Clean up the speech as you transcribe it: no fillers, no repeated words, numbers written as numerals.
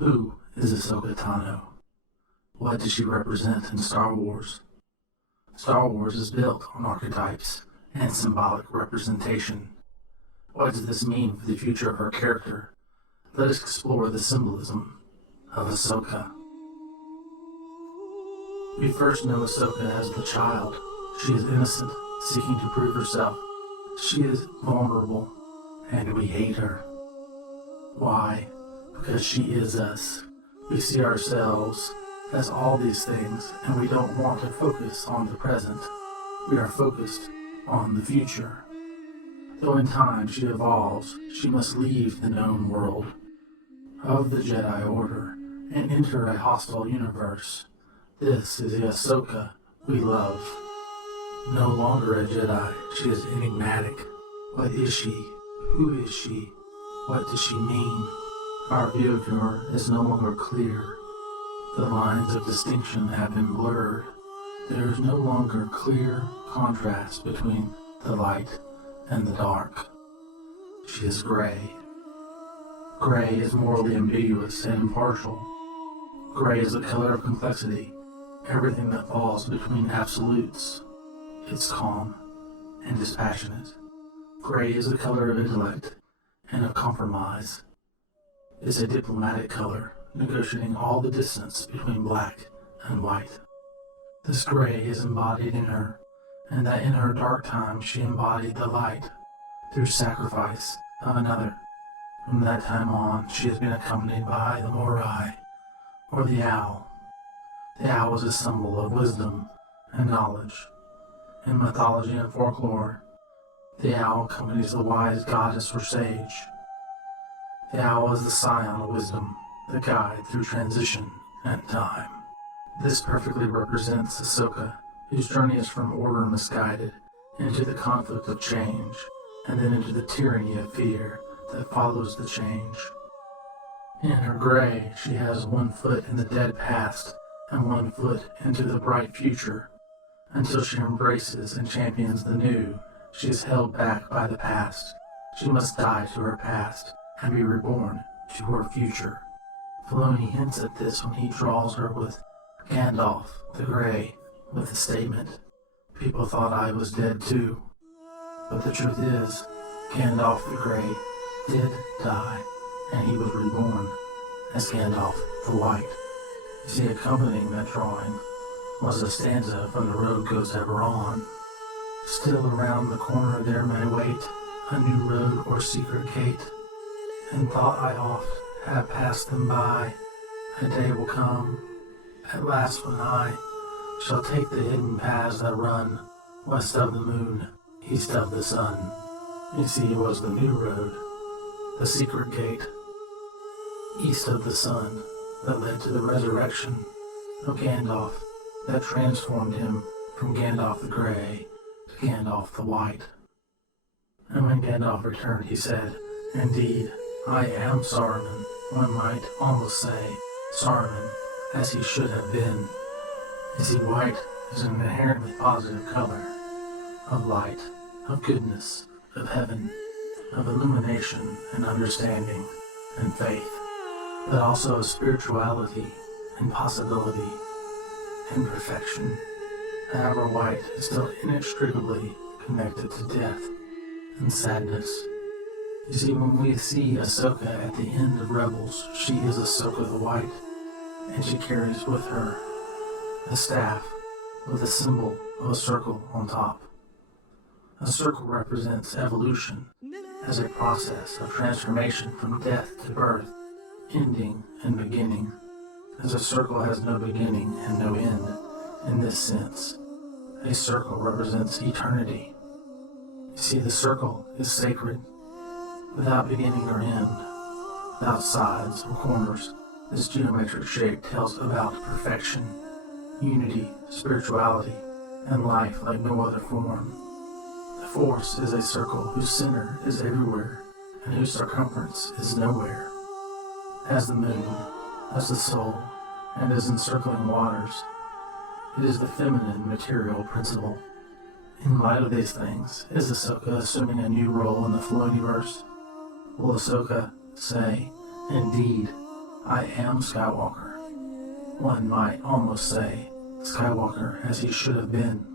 Who is Ahsoka Tano? What does she represent in Star Wars? Star Wars is built on archetypes and symbolic representation. What does this mean for the future of her character? Let us explore the symbolism of Ahsoka. We first know Ahsoka as the child. She is innocent, seeking to prove herself. She is vulnerable, and we hate her. Why? Because she is us. We see ourselves as all these things, and we don't want to focus on the present. We are focused on the future. Though in time she evolves, she must leave the known world of the Jedi Order and enter a hostile universe. This is the Ahsoka we love. No longer a Jedi, she is enigmatic. What is she? Who is she? What does she mean? Our view of her is no longer clear. The lines of distinction have been blurred. There is no longer clear contrast between the light and the dark. She is gray. Gray is morally ambiguous and impartial. Gray is the color of complexity, everything that falls between absolutes. It's calm and dispassionate. Gray is the color of intellect and of compromise. It's a diplomatic color, negotiating all the distance between black and white. This gray is embodied in her, and that in her dark time she embodied the light through sacrifice of another. From that time on, she has been accompanied by the Morai, or the owl. The owl is a symbol of wisdom and knowledge. In mythology and folklore, the owl accompanies the wise goddess or sage. The owl is the scion of wisdom, the guide through transition and time. This perfectly represents Ahsoka, whose journey is from order misguided into the conflict of change, and then into the tyranny of fear that follows the change. In her gray, she has 1 foot in the dead past and 1 foot into the bright future. Until she embraces and champions the new, she is held back by the past. She must die to her past and be reborn to her future. Filoni hints at this when he draws her with Gandalf the Grey with the statement, "People thought I was dead too." But the truth is, Gandalf the Grey did die, and he was reborn as Gandalf the White. You see, accompanying that drawing was a stanza from The Road Goes Ever On. Still around the corner there may wait a new road or secret gate, and thought I oft have passed them by. A day will come at last when I shall take the hidden paths that run west of the moon, east of the sun. You see, it was the new road, the secret gate, east of the sun, that led to the resurrection of Gandalf, that transformed him from Gandalf the Grey to Gandalf the White. And when Gandalf returned, he said, "Indeed, I am Saruman." One might almost say Saruman as he should have been. You see, white is an inherently positive color, of light, of goodness, of heaven, of illumination and understanding and faith, but also of spirituality and possibility and perfection. However, white is still inextricably connected to death and sadness. You see, when we see Ahsoka at the end of Rebels, she is Ahsoka the White, and she carries with her a staff with a symbol of a circle on top. A circle represents evolution as a process of transformation from death to birth, ending and beginning, as a circle has no beginning and no end. In this sense, a circle represents eternity. You see, the circle is sacred, without beginning or end, without sides or corners. This geometric shape tells about perfection, unity, spirituality, and life like no other form. The Force is a circle whose center is everywhere and whose circumference is nowhere. As the moon, as the soul, and as encircling waters, it is the feminine material principle. In light of these things, is Ahsoka assuming a new role in the Filoniverse? Will Ahsoka say, "Indeed, I am Skywalker. One might almost say Skywalker as he should have been.